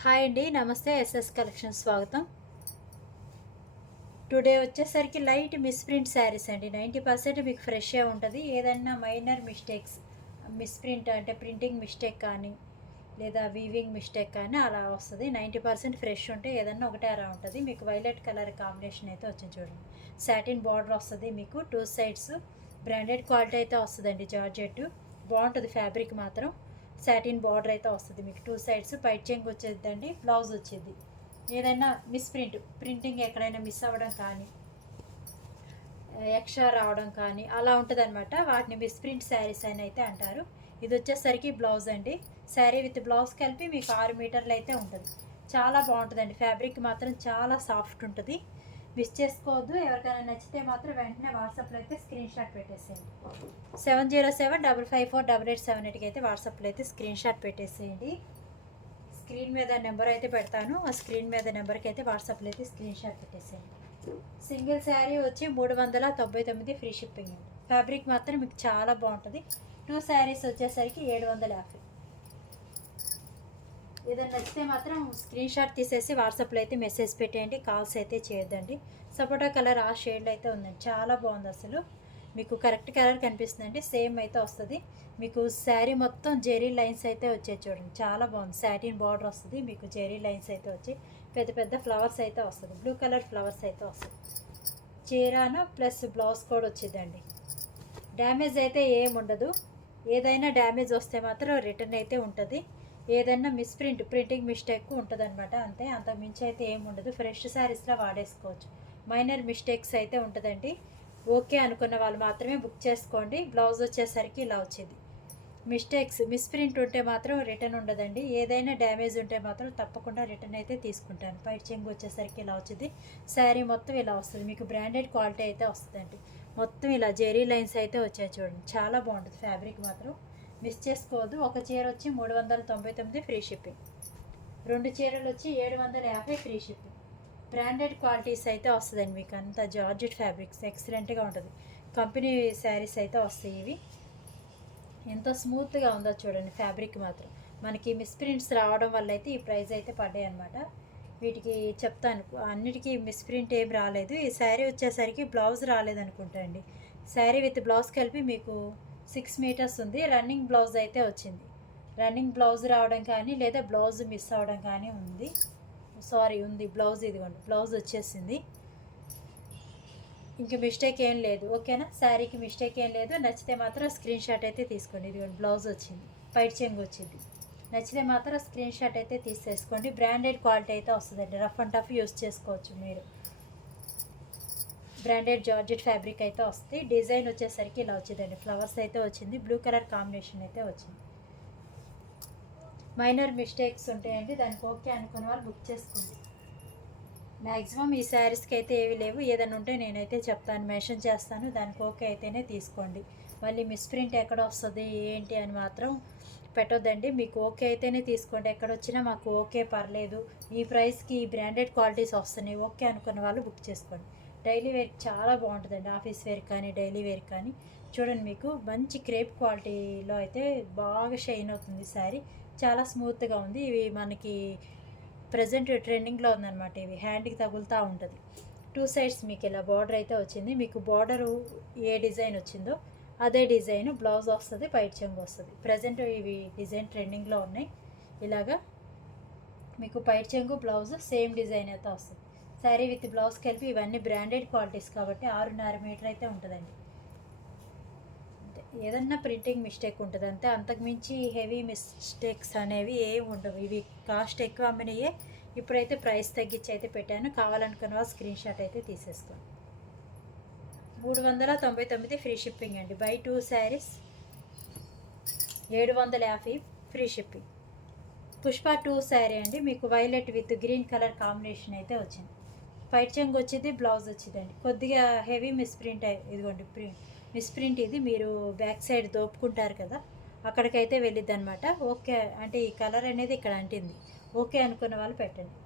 Hi అండి, నమస్తే. SS collection స్వాగతం. టుడే వచ్చేసరికి లైట్ మిస్ప్రింట్ శారీస్ అండి. 90% మీకు ఫ్రెష్గా ఉంటుంది. ఏదైనా మైనర్ మిస్టేక్స్, మిస్ప్రింట్ అంటే ప్రింటింగ్ మిస్టేక్ కానీ లేదా వీవింగ్ మిస్టేక్ కానీ అలా వస్తుంది. 90% ఫ్రెష్ ఉంటే ఏదన్నా ఒకటే అలా ఉంటుంది. మీకు వైలెట్ కలర్ కాంబినేషన్ అయితే వచ్చింది చూడండి. సాటిన్ బార్డర్ వస్తుంది మీకు టూ సైడ్స్. బ్రాండెడ్ క్వాలిటీ అయితే వస్తుందండి. జార్జెట్ బాగుంటుంది. ఫ్యాబ్రిక్ మాత్రం సాటిన్ బార్డర్ అయితే వస్తుంది మీకు టూ సైడ్స్. పైట్ చెంగు వచ్చేదండి. బ్లౌజ్ వచ్చేది. ఏదైనా ప్రింటింగ్ ఎక్కడైనా మిస్ అవ్వడం కానీ ఎక్స్ట్రా రావడం కానీ అలా ఉంటుంది అనమాట. వాటిని మిస్ప్రింట్ శారీస్ అని అయితే అంటారు. ఇది వచ్చేసరికి బ్లౌజ్ అండి. శారీ విత్ బ్లౌజ్ కలిపి మీకు 6 మీటర్లు అయితే ఉంటుంది. చాలా బాగుంటుందండి. ఫ్యాబ్రిక్ మాత్రం చాలా సాఫ్ట్ ఉంటుంది. మిస్ చేసుకోవద్దు. ఎవరికైనా నచ్చితే మాత్రం వెంటనే వాట్సాప్లో అయితే స్క్రీన్ షాట్ పెట్టేసేయండి. 7075548878కి అయితే వాట్సాప్లో అయితే స్క్రీన్ షాట్ పెట్టేసేయండి. స్క్రీన్ మీద నెంబర్ అయితే పెడతాను. ఆ స్క్రీన్ మీద నెంబర్కి అయితే వాట్సాప్లో అయితే స్క్రీన్ షాట్ పెట్టేసేయండి. సింగిల్ శారీ వచ్చి 399 ఫ్రీ షిప్పింగ్ అండి. ఫ్యాబ్రిక్ మాత్రం మీకు చాలా బాగుంటుంది. టూ శారీస్ వచ్చేసరికి 750. ఏదైనా నచ్చితే మాత్రం స్క్రీన్ షాట్ తీసేసి వాట్సాప్లో అయితే మెసేజ్ పెట్టేయండి. కాల్స్ అయితే చేయొద్దండి. సపోటా కలర్ ఆ షేడ్లో అయితే ఉందండి. చాలా బాగుంది. అసలు మీకు కరెక్ట్ కలర్ కనిపిస్తుందండి. సేమ్ అయితే వస్తుంది. మీకు శారీ మొత్తం జెరీ లైన్స్ అయితే వచ్చాయి చూడండి. చాలా బాగుంది. సాటిన్ బార్డర్ వస్తుంది మీకు. జెరీ లైన్స్ అయితే వచ్చి పెద్ద పెద్ద ఫ్లవర్స్ అయితే వస్తుంది. బ్లూ కలర్ ఫ్లవర్స్ అయితే వస్తుంది. చీరాను ప్లస్ బ్లౌజ్ కూడా వచ్చిందండి. డ్యామేజ్ అయితే ఏముండదు. ఏదైనా డ్యామేజ్ వస్తే మాత్రం రిటర్న్ అయితే ఉంటుంది. ఏదైనా ప్రింటింగ్ మిస్టేక్ ఉంటుంది అనమాట. అంతే, అంతకు మించి అయితే ఏముండదు. ఫ్రెష్ శారీస్లో వాడేసుకోవచ్చు. మైనర్ మిస్టేక్స్ అయితే ఉంటుందండి. ఓకే అనుకున్న వాళ్ళు మాత్రమే బుక్ చేసుకోండి. బ్లౌజ్ వచ్చేసరికి ఇలా వచ్చింది. మిస్ప్రింట్ ఉంటే మాత్రం రిటర్న్ ఉండదండి. ఏదైనా డ్యామేజ్ ఉంటే మాత్రం తప్పకుండా రిటర్న్ అయితే తీసుకుంటాను. పైట్ చెంగు వచ్చేసరికి ఇలా వచ్చింది. శారీ మొత్తం ఇలా వస్తుంది మీకు. బ్రాండెడ్ క్వాలిటీ అయితే వస్తుందండి. మొత్తం ఇలా జెరీ లైన్స్ అయితే వచ్చాయి చూడండి. చాలా బాగుంటుంది. ఫ్యాబ్రిక్ మాత్రం మిస్ చేసుకోవద్దు. ఒక చీర వచ్చి 399 ఫ్రీ షిప్పింగ్. 2 చీరలు వచ్చి 750 ఫ్రీ షిప్పింగ్. బ్రాండెడ్ క్వాలిటీస్ అయితే వస్తుందండి మీకు. అంత జార్జెట్ ఫ్యాబ్రిక్స్ ఎక్సలెంట్గా ఉంటుంది. కంపెనీ శారీస్ అయితే వస్తాయి ఇవి. ఎంత స్మూత్గా ఉందో చూడండి. ఫ్యాబ్రిక్ మాత్రం మనకి మిస్ప్రింట్స్ రావడం వల్ల అయితే ఈ ప్రైస్ అయితే పడ్డాయి అనమాట. వీటికి చెప్తాను, అన్నిటికీ మిస్ప్రింట్ ఏం రాలేదు. ఈ శారీ వచ్చేసరికి బ్లౌజ్ రాలేదనుకుంటా అండి. శారీ విత్ బ్లౌజ్ కలిపి మీకు 6 మీటర్స్ ఉంది. రన్నింగ్ బ్లౌజ్ అయితే వచ్చింది. రన్నింగ్ బ్లౌజ్ రావడం కానీ లేదా బ్లౌజ్ మిస్ అవ్వడం కానీ ఉంది. బ్లౌజ్ ఇదిగోండి. బ్లౌజ్ వచ్చేసింది. ఇంక మిస్టేక్ ఏం లేదు. ఓకేనా? శారీకి మిస్టేక్ ఏం లేదు. నచ్చితే మాత్రం స్క్రీన్ షాట్ అయితే తీసుకోండి. ఇదిగోండి బ్లౌజ్ వచ్చింది. పైట్ చెంగు వచ్చింది. నచ్చితే మాత్రం స్క్రీన్ షాట్ అయితే తీసేసుకోండి. బ్రాండెడ్ క్వాలిటీ అయితే వస్తుందండి. రఫ్ అండ్ టఫ్ యూస్ చేసుకోవచ్చు మీరు. బ్రాండెడ్ జార్జెట్ ఫ్యాబ్రిక్ అయితే వస్తుంది. డిజైన్ వచ్చేసరికి ఇలా వచ్చిందండి. ఫ్లవర్స్ అయితే వచ్చింది. బ్లూ కలర్ కాంబినేషన్ అయితే వచ్చింది. మైనర్ మిస్టేక్స్ ఉంటాయండి. దానికి ఓకే అనుకున్న వాళ్ళు బుక్ చేసుకోండి. మ్యాక్సిమం ఈ శారీస్కి అయితే ఏవి లేవు. ఏదైనా ఉంటే నేనైతే చెప్తాను, మెన్షన్ చేస్తాను. దానికి ఓకే అయితేనే తీసుకోండి. మళ్ళీ మిస్ప్రింట్ ఎక్కడ వస్తుంది ఏంటి అని మాత్రం పెట్టొద్దండి. మీకు ఓకే అయితేనే తీసుకోండి. ఎక్కడ వచ్చినా మాకు ఓకే పర్లేదు, ఈ ప్రైస్కి ఈ బ్రాండెడ్ క్వాలిటీస్ వస్తున్నాయి ఓకే అనుకున్న వాళ్ళు బుక్ చేసుకోండి. డైలీ వేర్ చాలా బాగుంటుందండి. ఆఫీస్ వేర్ కానీ డైలీ వేర్ కానీ చూడండి. మీకు మంచి క్రేప్ క్వాలిటీలో అయితే బాగా షైన్ అవుతుంది శారీ. చాలా స్మూత్గా ఉంది. ఇవి మనకి ప్రజెంట్ ట్రెండింగ్లో ఉందన్నమాట. ఇవి హ్యాండ్కి తగులుతూ ఉంటుంది. టూ సైడ్స్ మీకు ఇలా బార్డర్ అయితే వచ్చింది. మీకు బార్డరు ఏ డిజైన్ వచ్చిందో అదే డిజైన్ బ్లౌజ్ వస్తుంది. పైట్ చెంగు వస్తుంది. ప్రజెంట్ ఇవి డిజైన్ ట్రెండింగ్లో ఉన్నాయి. ఇలాగా మీకు పైట్ చెంగు బ్లౌజ్ సేమ్ డిజైన్ అయితే వస్తుంది. శారీ విత్ బ్లౌజ్ కలిపి ఇవన్నీ బ్రాండెడ్ క్వాలిటీస్ కాబట్టి 6.5 మీటర్ అయితే ఉంటుందండి. ఏదన్నా ప్రింటింగ్ మిస్టేక్ ఉంటుంది అంతే. అంతకుమించి హెవీ మిస్టేక్స్ అనేవి ఏమి ఉండవు. ఇవి కాస్ట్ ఎక్కువ అమ్మినయే. ఇప్పుడైతే ప్రైస్ తగ్గించి అయితే పెట్టాను. కావాలనుకున్న వాళ్ళు స్క్రీన్ షాట్ అయితే తీసేసుకోండి. 399 ఫ్రీ షిప్పింగ్ అండి. By 2 saris 750 free shipping. Pushpa 2 sari అండి. మీకు violet with green colour combination అయితే వచ్చింది. పైట్ చెంగు వచ్చింది. బ్లౌజ్ వచ్చిందండి. కొద్దిగా హెవీ మిస్ప్రింట్ ఇదిగోండి. మిస్ప్రింట్ ఇది. మీరు బ్యాక్ సైడ్ దోపుకుంటారు కదా, అక్కడికైతే వెళ్ళిద్ది అనమాట. ఓకే అంటే ఈ కలర్ అనేది ఇక్కడ అంటింది. ఓకే అనుకున్న వాళ్ళు పెట్టండి.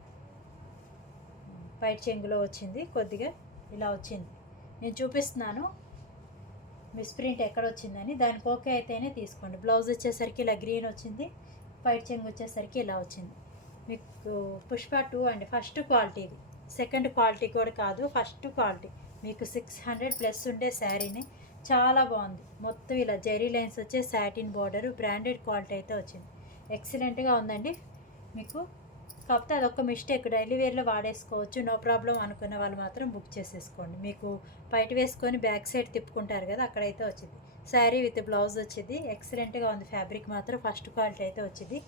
పైట్ చెంగులో వచ్చింది. కొద్దిగా ఇలా వచ్చింది. నేను చూపిస్తున్నాను మిస్ప్రింట్ ఎక్కడ వచ్చిందని. దానికి ఓకే అయితేనే తీసుకోండి. బ్లౌజ్ వచ్చేసరికి ఇలా గ్రీన్ వచ్చింది. పైట్ చెంగు వచ్చేసరికి ఇలా వచ్చింది. మీకు పుష్ప 2 అండి, ఫస్ట్ క్వాలిటీ ఇది. సెకండ్ క్వాలిటీ కూడా కాదు, ఫస్ట్ క్వాలిటీ. మీకు 600 ప్లస్ ఉండే శారీని చాలా బాగుంది. మొత్తం ఇలా జెరీ లైన్స్ వచ్చే సాటిన్ బార్డర్, బ్రాండెడ్ క్వాలిటీ అయితే వచ్చింది. ఎక్సలెంట్గా ఉందండి. మీకు కాకపోతే అదొక మిస్టేక్, డైలీ వేర్లో వాడేసుకోవచ్చు, నో ప్రాబ్లం అనుకున్న వాళ్ళు మాత్రం బుక్ చేసేసుకోండి. మీకు బయట వేసుకొని బ్యాక్ సైడ్ తిప్పుకుంటారు కదా, అక్కడైతే వచ్చింది. శారీ విత్ బ్లౌజ్ వచ్చింది. ఎక్సలెంట్గా ఉంది. ఫ్యాబ్రిక్ మాత్రం ఫస్ట్ క్వాలిటీ అయితే వచ్చింది.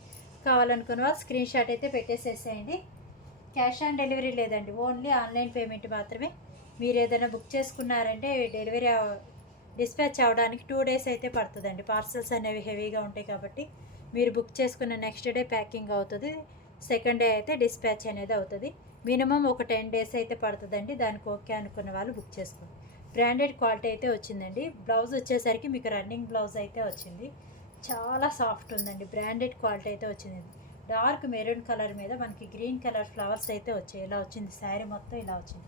కావాలనుకున్న వాళ్ళు స్క్రీన్ షాట్ అయితే పెట్టేసేసేయండి. క్యాష్ ఆన్ డెలివరీ లేదండి, ఓన్లీ ఆన్లైన్ పేమెంట్ మాత్రమే. మీరు ఏదైనా బుక్ చేసుకున్నారంటే డెలివరీ డిస్పాచ్ అవ్వడానికి 2 days అయితే పడుతుందండి. పార్సల్స్ అనేవి హెవీగా ఉంటాయి కాబట్టి మీరు బుక్ చేసుకున్న నెక్స్ట్ డే ప్యాకింగ్ అవుతుంది, సెకండ్ డే అయితే డిస్పాచ్ అనేది అవుతుంది. మినిమం ఒక 10 days అయితే పడుతుందండి. దానికి ఓకే అనుకున్న వాళ్ళు బుక్ చేసుకోండి. బ్రాండెడ్ క్వాలిటీ అయితే వచ్చిందండి. బ్లౌజ్ వచ్చేసరికి మీకు రన్నింగ్ బ్లౌజ్ అయితే వచ్చింది. చాలా సాఫ్ట్ ఉందండి. బ్రాండెడ్ క్వాలిటీ అయితే వచ్చింది. డార్క్ మెరూన్ కలర్ మీద మనకి గ్రీన్ కలర్ ఫ్లవర్స్ అయితే వచ్చాయి. ఇలా వచ్చింది శారీ మొత్తం, ఇలా వచ్చింది.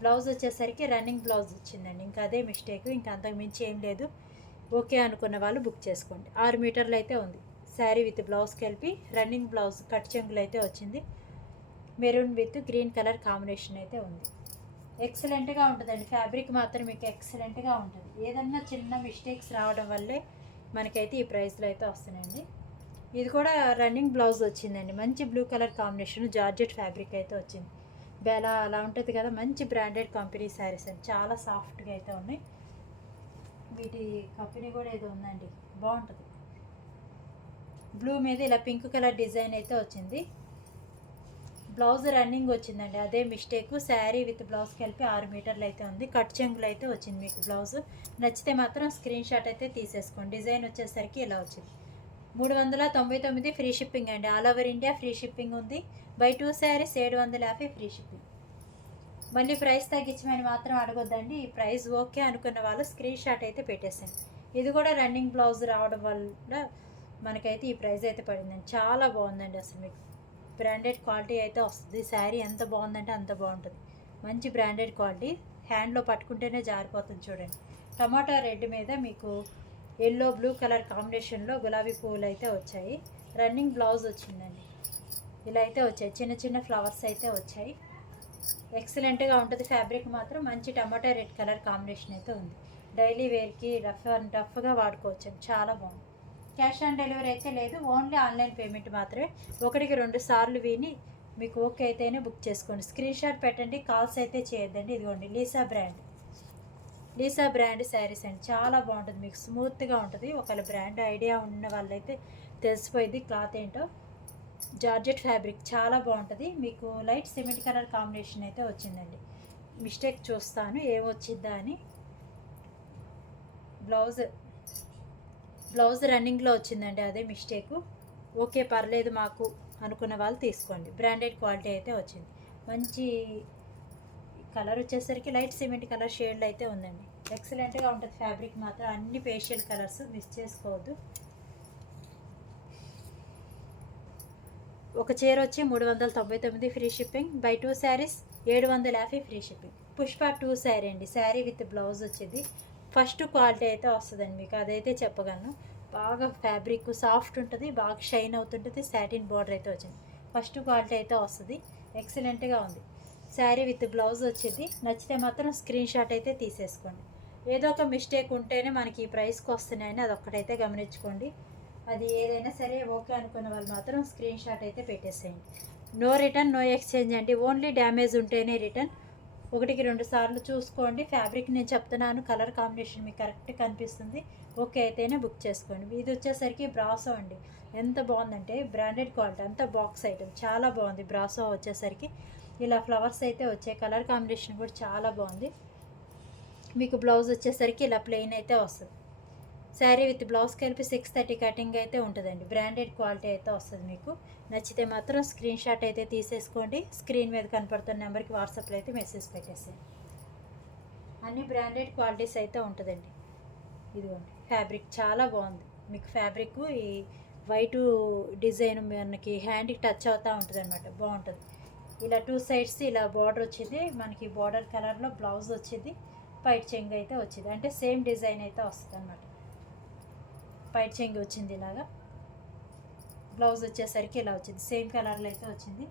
బ్లౌజ్ వచ్చేసరికి రన్నింగ్ బ్లౌజ్ వచ్చిందండి. ఇంకా అదే మిస్టేక్, ఇంకా అంతకు మించి ఏం లేదు. ఓకే అనుకున్న వాళ్ళు బుక్ చేసుకోండి. 6 మీటర్లు అయితే ఉంది శారీ విత్ బ్లౌజ్ కలిపి. రన్నింగ్ బ్లౌజ్ కట్ చెంగులు అయితే వచ్చింది. Maroon with green colour combination అయితే ఉంది. ఎక్సలెంట్గా ఉంటుందండి. ఫ్యాబ్రిక్ మాత్రం మీకు ఎక్సలెంట్గా ఉంటుంది. ఏదన్నా చిన్న మిస్టేక్స్ రావడం వల్లే మనకైతే ఈ ప్రైస్లో అయితే వస్తున్నాయండి. ఇది కూడా రన్నింగ్ బ్లౌజ్ వచ్చిందండి. మంచి blue colour combination, georgette fabric అయితే వచ్చింది. బెలా అలా ఉంటుంది కదా, మంచి బ్రాండెడ్ కంపెనీ శారీస్ అండి. చాలా సాఫ్ట్గా అయితే ఉన్నాయి. వీటి కంపెనీ కూడా ఏదో ఉందండి, బాగుంటుంది. బ్లూ మీద ఇలా పింక్ కలర్ డిజైన్ అయితే వచ్చింది. బ్లౌజ్ రన్నింగ్ వచ్చిందండి, అదే మిస్టేక్. శారీ విత్ బ్లౌజ్ కలిపి 6 మీటర్లు అయితే ఉంది. కట్ చెంగులు అయితే వచ్చింది. మీకు బ్లౌజ్ నచ్చితే మాత్రం స్క్రీన్ షాట్ అయితే తీసేసుకోండి. డిజైన్ వచ్చేసరికి ఇలా వచ్చింది. 399 ఫ్రీ షిప్పింగ్ అండి. All over India free shipping ఉంది. Buy 2 saris 750 free shipping. మళ్ళీ ప్రైస్ తగ్గించమని మాత్రం అడగొద్దండి. ఈ ప్రైస్ ఓకే అనుకున్న వాళ్ళు స్క్రీన్ షాట్ అయితే పెట్టేసాను. ఇది కూడా రన్నింగ్ బ్లౌజ్ రావడం వల్ల మనకైతే ఈ ప్రైస్ అయితే పడిందండి. చాలా బాగుందండి. అసలు మీకు బ్రాండెడ్ క్వాలిటీ అయితే వస్తుంది. శారీ ఎంత బాగుందంటే అంత బాగుంటుంది. మంచి బ్రాండెడ్ క్వాలిటీ. హ్యాండ్లో పట్టుకుంటేనే జారిపోతుంది చూడండి. టమాటా రెడ్ మీద మీకు ఎల్లో బ్లూ కలర్ కాంబినేషన్లో గులాబీ పువ్వులు అయితే వచ్చాయి. రన్నింగ్ బ్లౌజ్ వచ్చిందండి. ఇలా అయితే వచ్చాయి, చిన్న చిన్న ఫ్లవర్స్ అయితే వచ్చాయి. ఎక్సలెంట్గా ఉంటుంది. ఫ్యాబ్రిక్ మాత్రం మంచి టమాటా రెడ్ కలర్ కాంబినేషన్ అయితే ఉంది. డైలీ వేర్కి రఫ్గా వాడుకోవచ్చు. చాలా బాగుంది. క్యాష్ ఆన్ డెలివరీ అయితే లేదు, ఓన్లీ ఆన్లైన్ పేమెంట్ మాత్రమే. 1-2 సార్లు విని మీకు ఓకే అయితేనే బుక్ చేసుకోండి. స్క్రీన్ షాట్ పెట్టండి, కాల్స్ అయితే చేయొద్దండి. ఇదిగోండి లీసా బ్రాండ్ శారీస్ అండి. చాలా బాగుంటుంది. మీకు స్మూత్గా ఉంటుంది. ఒకవేళ బ్రాండ్ ఐడియా ఉన్న వాళ్ళైతే తెలిసిపోయింది క్లాత్ ఏంటో. జార్జెట్ ఫ్యాబ్రిక్ చాలా బాగుంటుంది. మీకు లైట్ సిమెంట్ కలర్ కాంబినేషన్ అయితే వచ్చిందండి. మిస్టేక్ చూస్తాను ఏమొచ్చిద్దా అని. బ్లౌజ్ రన్నింగ్లో వచ్చిందండి, అదే మిస్టేకు. ఓకే పర్లేదు మాకు అనుకున్న వాళ్ళు తీసుకోండి. బ్రాండెడ్ క్వాలిటీ అయితే వచ్చింది. మంచి కలర్ వచ్చేసరికి లైట్ సిమెంట్ కలర్ షేడ్లో అయితే ఉందండి. ఎక్సలెంట్గా ఉంటుంది. ఫ్యాబ్రిక్ మాత్రం అన్ని పేషియల్ కలర్స్, మిస్ చేసుకోవద్దు. ఒక చీర వచ్చి 399 free shipping. By 2 saris 750 free shipping. Pushpa 2 sari అండి. శారీ విత్ బ్లౌజ్ వచ్చింది. ఫస్ట్ క్వాలిటీ అయితే వస్తుందండి. మీకు అదైతే చెప్పగలను. బాగా ఫ్యాబ్రిక్ సాఫ్ట్ ఉంటుంది, బాగా షైన్ అవుతుంటుంది. సాటిన్ బార్డర్ అయితే వచ్చింది. ఫస్ట్ క్వాలిటీ అయితే వస్తుంది. ఎక్సలెంట్గా ఉంది. శారీ విత్ బ్లౌజ్ వచ్చింది. నచ్చితే మాత్రం స్క్రీన్ షాట్ అయితే తీసేసుకోండి. ఏదో ఒక మిస్టేక్ ఉంటేనే మనకి ఈ ప్రైస్కి వస్తున్నాయని అదొక్కటైతే గమనించుకోండి. అది ఏదైనా సరే ఓకే అనుకున్న వాళ్ళు మాత్రం స్క్రీన్ షాట్ అయితే పెట్టేసేయండి. నో రిటర్న్ నో ఎక్స్చేంజ్ అండి. ఓన్లీ డ్యామేజ్ ఉంటేనే రిటర్న్. 1-2 సార్లు చూసుకోండి. ఫ్యాబ్రిక్ నేను చెప్తున్నాను, కలర్ కాంబినేషన్ మీకు కరెక్ట్ కనిపిస్తుంది. ఓకే అయితేనే బుక్ చేసుకోండి. ఇది వచ్చేసరికి బ్రాసో అండి. ఎంత బాగుందంటే బ్రాండెడ్ క్వాలిటీ, అంతా బాక్స్ ఐటమ్. చాలా బాగుంది. బ్రాసో వచ్చేసరికి ఇలా ఫ్లవర్స్ అయితే వచ్చాయి. కలర్ కాంబినేషన్ కూడా చాలా బాగుంది. మీకు బ్లౌజ్ వచ్చేసరికి ఇలా ప్లెయిన్ అయితే వస్తుంది. శారీ విత్ బ్లౌజ్ కలిపి 630 కటింగ్ అయితే ఉంటుందండి. బ్రాండెడ్ క్వాలిటీ అయితే వస్తుంది. మీకు నచ్చితే మాత్రం స్క్రీన్ షాట్ అయితే తీసేసుకోండి. స్క్రీన్ మీద కనపడుతున్న నెంబర్కి వాట్సాప్లో అయితే మెసేజ్ పెట్టేసేయండి. అన్ని బ్రాండెడ్ క్వాలిటీస్ అయితే ఉంటుందండి. ఇదిగోండి ఫ్యాబ్రిక్ చాలా బాగుంది. మీకు ఫ్యాబ్రిక్ ఈ వైట్ డిజైన్ మనకి హ్యాండ్కి టచ్ అవుతూ ఉంటుంది అనమాట. బాగుంటుంది. ఇలా 2 సైడ్స్ ఇలా బార్డర్ వచ్చింది. మనకి బార్డర్ కలర్లో బ్లౌజ్ వచ్చింది. పైట్ చెంగు అయితే వచ్చింది. అంటే సేమ్ డిజైన్ అయితే వస్తుంది అనమాట. పైట్ చెంగు వచ్చింది ఇలాగా. బ్లౌజ్ వచ్చేసరికి ఇలా వచ్చింది, సేమ్ కలర్లో అయితే వచ్చింది.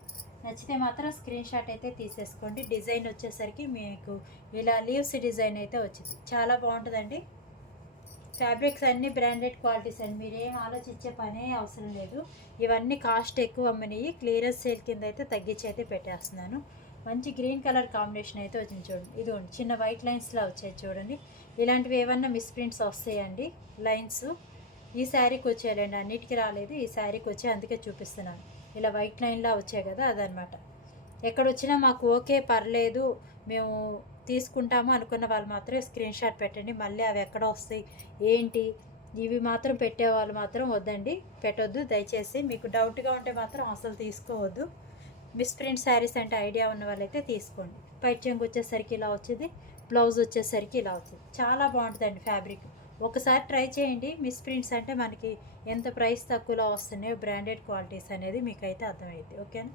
నచ్చితే మాత్రం స్క్రీన్ షాట్ అయితే తీసేసుకోండి. డిజైన్ వచ్చేసరికి మీకు ఇలా లీవ్స్ డిజైన్ అయితే వచ్చింది, చాలా బాగుంటుందండి. ఫ్యాబ్రిక్స్ అన్నీ బ్రాండెడ్ క్వాలిటీస్ అండి, మీరేం ఆలోచించే పనే అవసరం లేదు. ఇవన్నీ కాస్ట్ ఎక్కువ అమ్మనివి, క్లియరెన్స్ సేల్ కింద అయితే తగ్గించి అయితే పెట్టేస్తున్నాను. మంచి గ్రీన్ కలర్ కాంబినేషన్ అయితే వచ్చింది చూడండి. ఇదిగోండి చిన్న వైట్ లైన్స్లో వచ్చాయి చూడండి. ఇలాంటివి ఏమన్నా మిస్ప్రింట్స్ వస్తాయండి లైన్స్. ఈ శారీకి వచ్చేయాలండి, అన్నిటికీ రాలేదు, ఈ శారీకి వచ్చి అందుకే చూపిస్తున్నాను. ఇలా వైట్ లైన్లా వచ్చాయి కదా, అదనమాట. ఎక్కడొచ్చినా మాకు ఓకే పర్లేదు మేము తీసుకుంటాము అనుకున్న వాళ్ళు మాత్రం స్క్రీన్ షాట్ పెట్టండి. మళ్ళీ అవి ఎక్కడ వస్తాయి ఏంటి ఇవి మాత్రం పెట్టేవాళ్ళు మాత్రం వద్దండి, పెట్టొద్దు దయచేసి. మీకు డౌట్గా ఉంటే మాత్రం అసలు తీసుకోవద్దు. మిస్ప్రింట్ శారీస్ అంటే ఐడియా ఉన్న వాళ్ళైతే తీసుకోండి. పైట్ చెంగు వచ్చేసరికి ఇలా వచ్చింది, బ్లౌజ్ వచ్చేసరికి ఇలా వచ్చింది. చాలా బాగుంటుందండి ఫ్యాబ్రిక్, ఒకసారి ట్రై చేయండి. మిస్ప్రింట్స్ అంటే మనకి ఎంత ప్రైస్ తక్కువలో వస్తున్నాయో బ్రాండెడ్ క్వాలిటీస్ అనేది మీకైతే అర్థమైంది. ఓకేనా,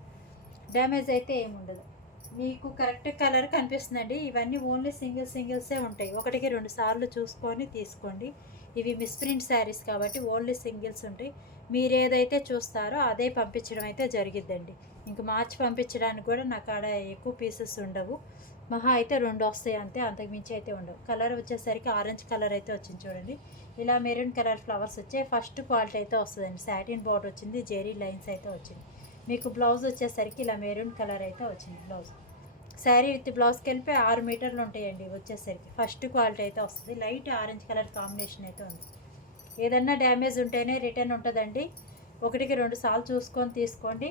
డ్యామేజ్ అయితే ఏముండదు. మీకు కరెక్ట్ కలర్ కనిపిస్తుందండి. ఇవన్నీ ఓన్లీ సింగిల్సే ఉంటాయి, ఒకటికి 2 సార్లు చూసుకొని తీసుకోండి. ఇవి మిస్ప్రింట్ శారీస్ కాబట్టి ఓన్లీ సింగిల్స్ ఉంటాయి. మీరు ఏదైతే చూస్తారో అదే పంపించడం అయితే జరిగిద్దండి. ఇంక మార్చి పంపించడానికి కూడా నాకు ఆడ ఎక్కువ పీసెస్ ఉండవు, మహా అయితే 2 వస్తాయి అంతే, అంతకుమించి అయితే ఉండవు. కలర్ వచ్చేసరికి ఆరెంజ్ కలర్ అయితే వచ్చింది చూడండి. ఇలా మెరూన్ కలర్ ఫ్లవర్స్ వచ్చాయి. ఫస్ట్ క్వాలిటీ అయితే వస్తుందండి, సాటిన్ బార్డర్ వచ్చింది, జెరీ లైన్స్ అయితే వచ్చింది. మీకు బ్లౌజ్ వచ్చేసరికి ఇలా మెరూన్ కలర్ అయితే వచ్చింది. బ్లౌజ్ శారీ విత్ బ్లౌజ్కి వెళ్ళిపోయి 6 మీటర్లు ఉంటాయండి వచ్చేసరికి. ఫస్ట్ క్వాలిటీ అయితే వస్తుంది, లైట్ ఆరెంజ్ కలర్ కాంబినేషన్ అయితే ఉంది. ఏదన్నా డ్యామేజ్ ఉంటేనే రిటర్న్ ఉంటుందండి, ఒకటికి 2 సార్లు చూసుకొని తీసుకోండి.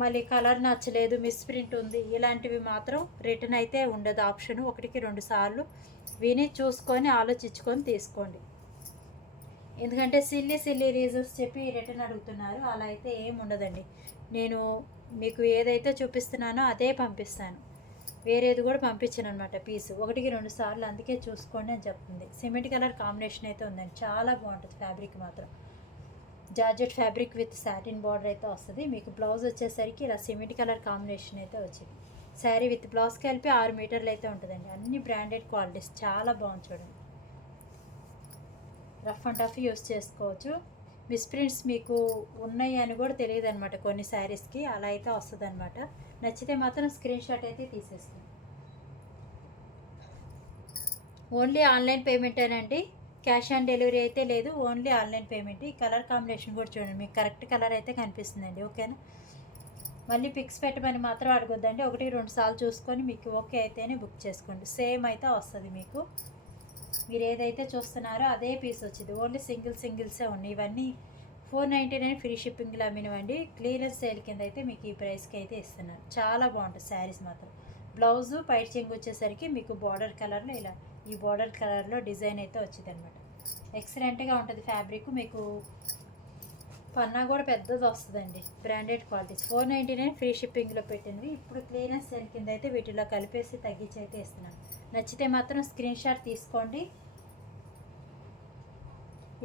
మళ్ళీ కలర్ నచ్చలేదు, మిస్ప్రింట్ ఉంది, ఇలాంటివి మాత్రం రిటర్న్ అయితే ఉండదు ఆప్షన్. ఒకటికి 2 సార్లు విని చూసుకొని ఆలోచించుకొని తీసుకోండి. ఎందుకంటే సిల్లీ రీజన్స్ చెప్పి రిటర్న్ అడుగుతున్నారు, అలా అయితే ఏం ఉండదండి. నేను మీకు ఏదైతే చూపిస్తున్నానో అదే పంపిస్తాను, వేరేది కూడా పంపించాను అనమాట పీస్. ఒకటికి 2 సార్లు అందుకే చూసుకోండి అని చెప్తుంది. సిమెంట్ కలర్ కాంబినేషన్ అయితే ఉందండి, చాలా బాగుంటుంది ఫ్యాబ్రిక్ మాత్రం. Georgette fabric with satin border అయితే వస్తుంది. మీకు బ్లౌజ్ వచ్చేసరికి ఇలా సిమెంట్ కలర్ కాంబినేషన్ అయితే వచ్చింది. శారీ విత్ బ్లౌజ్కి కలిపి 6 మీటర్లు అయితే ఉంటుందండి. అన్ని బ్రాండెడ్ క్వాలిటీస్, చాలా బాగుంది చూడండి. రఫ్ అండ్ టఫ్ యూస్ చేసుకోవచ్చు. మిస్ప్రింట్స్ మీకు ఉన్నాయి అని కూడా తెలియదు అనమాట కొన్ని శారీస్కి, అలా అయితే వస్తుంది అనమాట. నచ్చితే మాత్రం స్క్రీన్ షాట్ అయితే తీసేస్తుంది. ఓన్లీ ఆన్లైన్ పేమెంటేనండి, క్యాష్ ఆన్ డెలివరీ అయితే లేదు, ఓన్లీ ఆన్లైన్ పేమెంట్. ఈ కలర్ కాంబినేషన్ కూడా చూడండి, మీకు కరెక్ట్ కలర్ అయితే కనిపిస్తుందండి. ఓకేనా, మళ్ళీ పిక్స్ పెట్టమని మాత్రం అడగొద్దండి, 1-2 సార్లు చూసుకొని మీకు ఓకే అయితేనే బుక్ చేసుకోండి. సేమ్ అయితే వస్తుంది మీకు, మీరు ఏదైతే చూస్తున్నారో అదే పీస్ వచ్చింది. ఓన్లీ సింగిల్సే ఉన్నాయి. ఇవన్నీ 499 ఫ్రీ షిప్పింగ్లో అమ్మినవండి. క్లియరెన్స్ సేల్ కింద అయితే మీకు ఈ ప్రైస్కి అయితే ఇస్తున్నాను. చాలా బాగుంటుంది శారీస్ మాత్రం. బ్లౌజు పైట్ చెంగు వచ్చేసరికి మీకు బార్డర్ కలర్లో ఇలా ఈ బార్డర్ కలర్లో డిజైన్ అయితే వచ్చింది అనమాట. ఎక్సలెంట్గా ఉంటుంది ఫ్యాబ్రిక్. మీకు పన్నా కూడా పెద్దది వస్తుందండి, బ్రాండెడ్ క్వాలిటీస్. 499 ఫ్రీ షిప్పింగ్లో పెట్టినవి. ఇప్పుడు క్లియరెన్స్ సేల్ కింద అయితే వీటిలో కలిపేసి తగ్గించి అయితే ఇస్తున్నాను. నచ్చితే మాత్రం స్క్రీన్ షాట్ తీసుకోండి.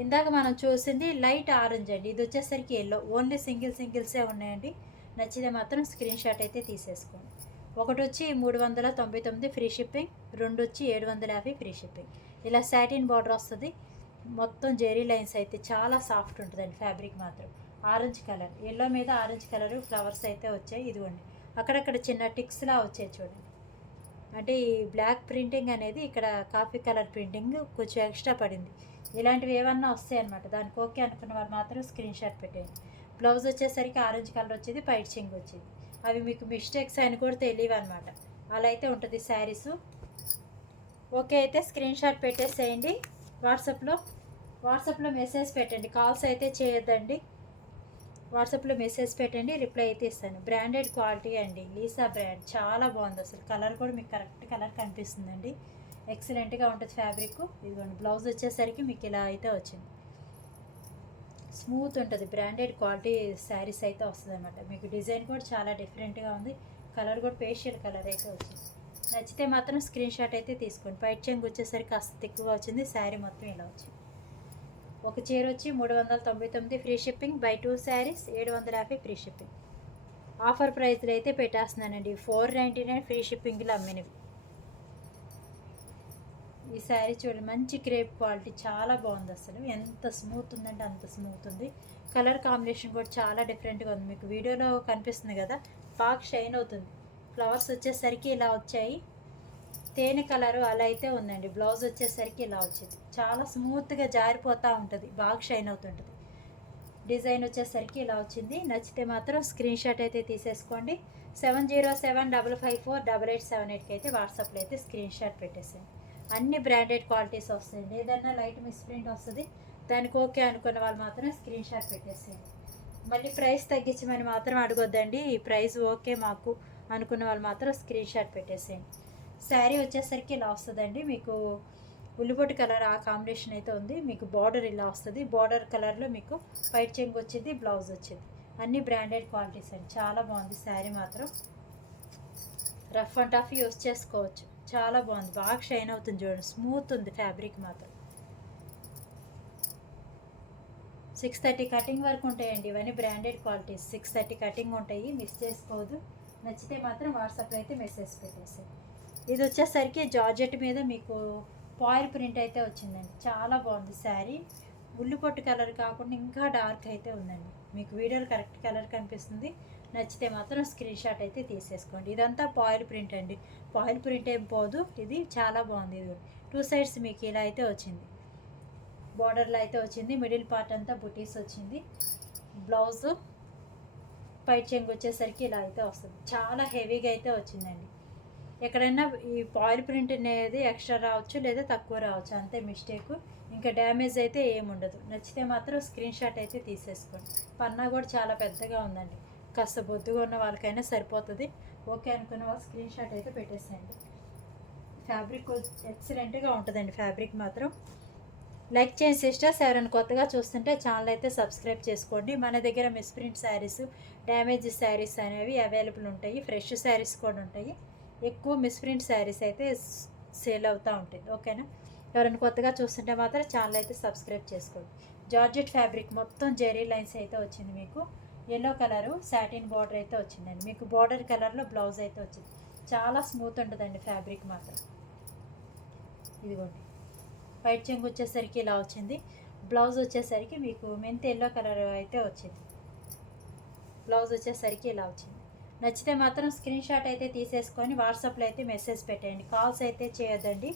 ఇందాక మనం చూసింది లైట్ ఆరెంజ్ అండి, ఇది వచ్చేసరికి ఎల్లో. ఓన్లీ సింగిల్సే ఉన్నాయండి. నచ్చితే మాత్రం స్క్రీన్ షాట్ అయితే తీసేసుకోండి. ఒకటి వచ్చి 399 ఫ్రీ షిప్పింగ్, 2 వచ్చి 750 ఫ్రీ షిప్పింగ్. ఇలా సాటిన్ బార్డర్ వస్తుంది, మొత్తం జెరీ లైన్స్ అయితే చాలా సాఫ్ట్ ఉంటుందండి ఫ్యాబ్రిక్ మాత్రం. ఆరెంజ్ కలర్, ఎల్లో మీద ఆరెంజ్ కలర్ ఫ్లవర్స్ అయితే వచ్చాయి. ఇదిగోండి అక్కడక్కడ చిన్న టిక్స్లా వచ్చాయి చూడండి. అంటే ఈ బ్లాక్ ప్రింటింగ్ అనేది ఇక్కడ కాఫీ కలర్ ప్రింటింగ్ కొంచెం ఎక్స్ట్రా పడింది. ఇలాంటివి ఏమన్నా వస్తాయి అనమాట, దానికి ఓకే అనుకున్న వారు మాత్రం స్క్రీన్ షాట్ పెట్టేయండి. బ్లౌజ్ వచ్చేసరికి ఆరెంజ్ కలర్ వచ్చేది, పైట్ చెంగు వచ్చేది. అవి మీకు మిస్టేక్స్ అని కూడా తెలియవు అనమాట, అలా అయితే ఉంటుంది శారీసు. ఓకే అయితే స్క్రీన్ షాట్ పెట్టేసేయండి. వాట్సాప్లో మెసేజ్ పెట్టండి, కాల్స్ అయితే చేయొద్దండి. వాట్సాప్లో మెసేజ్ పెట్టండి, రిప్లై అయితే ఇస్తాను. బ్రాండెడ్ క్వాలిటీ అండి, లీసా బ్రాండ్, చాలా బాగుంది అసలు. కలర్ కూడా మీకు కరెక్ట్ కలర్ కనిపిస్తుందండి, ఎక్సలెంట్గా ఉంటుంది ఫ్యాబ్రిక్. ఇదిగోండి బ్లౌజ్ వచ్చేసరికి మీకు ఇలా అయితే వచ్చింది, స్మూత్ ఉంటుంది. బ్రాండెడ్ క్వాలిటీ శారీస్ అయితే వస్తుంది అనమాట. మీకు డిజైన్ కూడా చాలా డిఫరెంట్గా ఉంది, కలర్ కూడా పేషియల్ కలర్ అయితే వచ్చింది. నచ్చితే మాత్రం స్క్రీన్ షాట్ అయితే తీసుకోండి. పైట్ చెంగు వచ్చేసరికి కాస్త ఎక్కువగా వచ్చింది, శారీ మొత్తం ఇలా వచ్చింది. ఒక చీర వచ్చి 399 free shipping, by 2 saris 750 free shipping. Offer ప్రైస్లో అయితే పెట్టేస్తున్నానండి, 499 ఫ్రీ షిప్పింగ్లో అమ్మినవి. ఈ శారీ చూడండి, మంచి క్రేప్ క్వాలిటీ, చాలా బాగుంది అసలు. ఎంత స్మూత్ ఉందంటే అంత స్మూత్ ఉంది. కలర్ కాంబినేషన్ కూడా చాలా డిఫరెంట్గా ఉంది. మీకు వీడియోలో కనిపిస్తుంది కదా, బాగా షైన్ అవుతుంది. ఫ్లవర్స్ వచ్చేసరికి ఇలా వచ్చాయి, తేనె కలరు అలా అయితే ఉందండి. బ్లౌజ్ వచ్చేసరికి ఇలా వచ్చింది, చాలా స్మూత్గా జారిపోతూ ఉంటుంది, బాగా షైన్ అవుతుంటుంది. డిజైన్ వచ్చేసరికి ఇలా వచ్చింది. నచ్చితే మాత్రం స్క్రీన్ షాట్ అయితే తీసేసుకోండి. 7075548878కి అయితే వాట్సాప్లో అయితే స్క్రీన్ షాట్ పెట్టేసేయండి. అన్ని బ్రాండెడ్ క్వాలిటీస్ వస్తాయండి. ఏదన్నా లైట్ మిస్ప్రింట్ వస్తుంది, దానికి ఓకే అనుకున్న వాళ్ళు మాత్రం స్క్రీన్ షాట్ పెట్టేసేయండి. మళ్ళీ ప్రైస్ తగ్గించమని మాత్రం అడగొద్దండి. ఈ ప్రైస్ ఓకే మాకు అనుకున్న వాళ్ళు మాత్రం స్క్రీన్ షాట్ పెట్టేసేయండి. శారీ వచ్చేసరికి ఇలా వస్తుందండి. మీకు ఉల్లిపొట్టు కలర్ ఆ కాంబినేషన్ అయితే ఉంది. మీకు బార్డర్ ఇలా వస్తుంది, బార్డర్ కలర్లో మీకు వైట్ చెంగు వచ్చింది, బ్లౌజ్ వచ్చింది. అన్ని బ్రాండెడ్ క్వాలిటీస్ అండి. చాలా బాగుంది శారీ మాత్రం. రఫ్ అండ్ టఫ్ యూస్ చేసుకోవచ్చు, చాలా బాగుంది, బాగా షైన్ అవుతుంది చూడండి, స్మూత్ ఉంది ఫ్యాబ్రిక్ మాత్రం. 630 కటింగ్ వరకు ఉంటాయండి. ఇవన్నీ బ్రాండెడ్ క్వాలిటీస్. 630 కటింగ్ ఉంటాయి, మిస్ చేసుకోవద్దు. నచ్చితే మాత్రం వాట్సాప్లో అయితే మెసేజ్ పెట్టేసాయి. ఇది వచ్చేసరికి జార్జెట్ మీద మీకు పాయిల్ ప్రింట్ అయితే వచ్చిందండి. చాలా బాగుంది శారీ. ఉల్లిపొట్టు కలర్ కాకుండా ఇంకా డార్క్ అయితే ఉందండి. మీకు వీడియోలో కరెక్ట్ కలర్ కనిపిస్తుంది. నచ్చితే మాత్రం స్క్రీన్ షాట్ అయితే తీసేసుకోండి. ఇదంతా పాయిల్ ప్రింట్ అండి, పాయిల్ ప్రింట్ ఏం పోదు. ఇది చాలా బాగుంది. ఇది 2 సైడ్స్ మీకు ఇలా అయితే వచ్చింది, బార్డర్లో అయితే వచ్చింది. మిడిల్ పార్ట్ అంతా బుటీస్ వచ్చింది. బ్లౌజు పైట్ చెంగు వచ్చేసరికి ఇలా అయితే వస్తుంది. చాలా హెవీగా అయితే వచ్చిందండి. ఎక్కడైనా ఈ పాయిల్ ప్రింట్ అనేది ఎక్స్ట్రా రావచ్చు, లేదా తక్కువ రావచ్చు, అంతే మిస్టేక్. ఇంకా డ్యామేజ్ అయితే ఏముండదు. నచ్చితే మాత్రం స్క్రీన్ షాట్ అయితే తీసేసుకోండి. పన్నా కూడా చాలా పెద్దగా ఉందండి, కాస్త బొద్దుగా ఉన్న వాళ్ళకైనా సరిపోతుంది. ఓకే అనుకున్న వాళ్ళు స్క్రీన్ షాట్ అయితే పెట్టేసేయండి. ఫ్యాబ్రిక్ ఎక్సలెంట్గా ఉంటుందండి ఫ్యాబ్రిక్ మాత్రం. లైక్ చేయండి సిస్టర్స్. ఎవరైనా కొత్తగా చూస్తుంటే ఛానల్ అయితే సబ్స్క్రైబ్ చేసుకోండి. మన దగ్గర మిస్ప్రింట్ శారీస్, డ్యామేజ్ శారీస్ అనేవి అవైలబుల్ ఉంటాయి. ఫ్రెష్ శారీస్ కూడా ఉంటాయి. ఎక్కువ మిస్ప్రింట్ శారీస్ అయితే సేల్ అవుతూ ఉంటాయి. ఓకేనా, ఎవరైనా కొత్తగా చూస్తుంటే మాత్రం ఛానల్ అయితే సబ్స్క్రైబ్ చేసుకోండి. జార్జెట్ ఫ్యాబ్రిక్ మొత్తం జెరీ లైన్స్ అయితే వచ్చింది. మీకు ఎల్లో కలరు సాటిన్ బార్డర్ అయితే వచ్చిందండి. మీకు బార్డర్ కలర్లో బ్లౌజ్ అయితే వచ్చింది. చాలా స్మూత్ ఉంటుందండి ఫ్యాబ్రిక్ మాత్రం. ఇదిగోండి, వైట్ చెంగు వచ్చేసరికి ఇలా వచ్చింది. బ్లౌజ్ వచ్చేసరికి మీకు మెంతి ఎల్లో కలర్ అయితే వచ్చింది. బ్లౌజ్ వచ్చేసరికి ఇలా వచ్చింది. నచ్చితే మాత్రం స్క్రీన్ షాట్ అయితే తీసేసుకొని వాట్సాప్లో అయితే మెసేజ్ పెట్టేయండి. కాల్స్ అయితే చేయొద్దండి,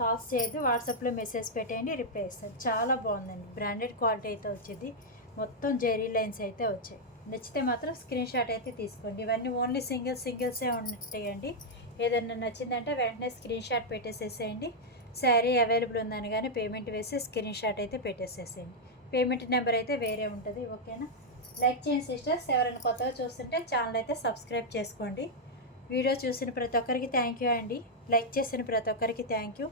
కాల్స్ చేయొద్దు. వాట్సాప్లో మెసేజ్ పెట్టేయండి, రిప్లై ఇస్తారు. చాలా బాగుందండి, బ్రాండెడ్ క్వాలిటీ అయితే వచ్చింది. మొత్తం జెరీ లైన్స్ అయితే వచ్చాయి. నచ్చితే మాత్రం స్క్రీన్ షాట్ అయితే తీసుకోండి. ఇవన్నీ ఓన్లీ సింగిల్సే ఉంటాయండి. ఏదన్నా నచ్చిందంటే వెంటనే స్క్రీన్ షాట్ పెట్టేసేసేయండి. శారీ అవైలబుల్ ఉందని కానీ పేమెంట్ వేసి స్క్రీన్ షాట్ అయితే పెట్టేసేసేయండి. పేమెంట్ నెంబర్ అయితే వేరే ఉంటుంది. ఓకేనా, లైక్ చేయండి సిస్టర్స్. ఎవరైనా కొత్తగా చూస్తుంటే ఛానల్ అయితే సబ్స్క్రైబ్ చేసుకోండి. వీడియో చూసిన ప్రతి ఒక్కరికి థ్యాంక్ యూ అండి. లైక్ చేసిన ప్రతి ఒక్కరికి థ్యాంక్ యూ.